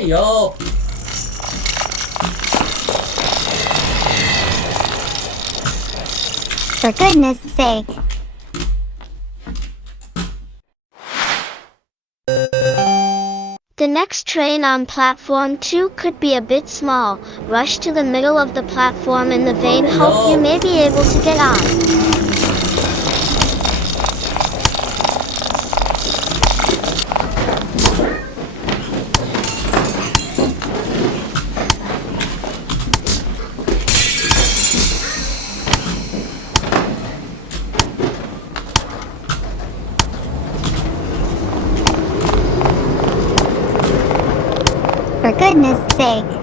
Hurry up! For goodness sake. The next train on platform 2 could be a bit small. Rush to the middle of the platform in the vain hope you may be able to get on. For goodness sake.